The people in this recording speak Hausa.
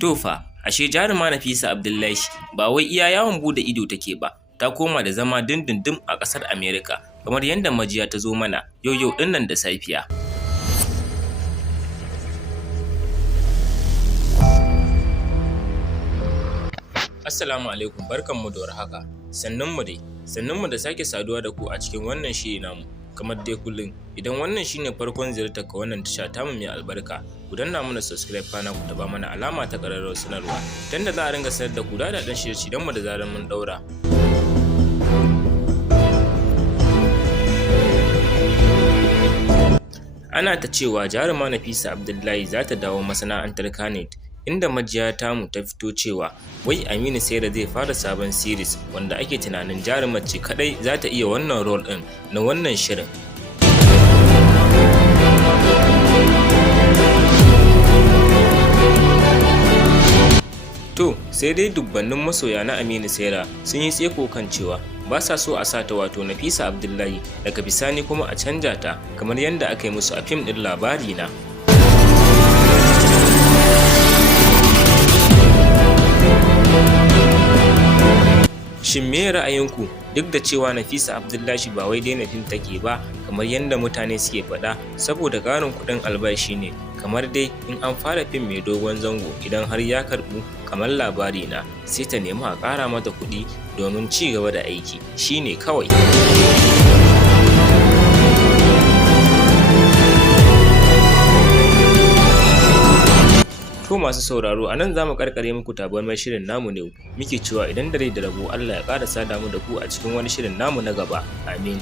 To fa, ashe jaruma Nafisa Abdullahi ba wai iya yawon bude ido take ba, ta koma da zama dindindin a ƙasar Amerika, kamar yadda majiya ta zo mana yau ɗinnan da safiya. Assalamu alaikum, barkanmu da warhaka. Sannunmu da sake saduwa da ku a cikin wannan shiri namu. Kamar dai kullum, idan wannan shine farkon ziyartar ka wannan tasha tamu mai albarka, ku danna mana subscribe kana ku taba mana alama ta ƙararrawar sanarwa, dan da za a ringa sanar da ku da ɗan shirye-shiryen mu da zarar mun daura. Ana ta cewa jaruma Nafisa Abdullahi za ta dawo masana'antar Kannywood, inda majiya tamu ta fito cewa wai Aminu Saira zai fara sabon series wanda ake tunanin jarumar ce kadai za ta iya wannan role din na wannan shirin. To sai dai dubbannin masoya na Aminu Saira sun yi tseko kan cewa ba sa so a sa ta wato Nafisa Abdullahi, daga bisani kuma a canja ta kamar yadda aka yi musu a fim din Labari Na. Shin me ra'ayinku, duk da cewa Nafisa Abdullahi ba wai daina fim take ba kamar yadda mutane suke faɗa saboda ƙarin kuɗin albashi ne, kamar dai in an fara fim mai dogon zango idan har ya karɓu kamar Labari Na sai ta nemi a ƙara mata kuɗi domin ci gaba da aiki, shine kawai. To masu sauraro, a nan za mu karkare muku tabarmar shirin namu ne, muke cewa idan da rai da rabo Allah ya ƙara sada mu da ku a cikin wani shirin namu na gaba. Amin.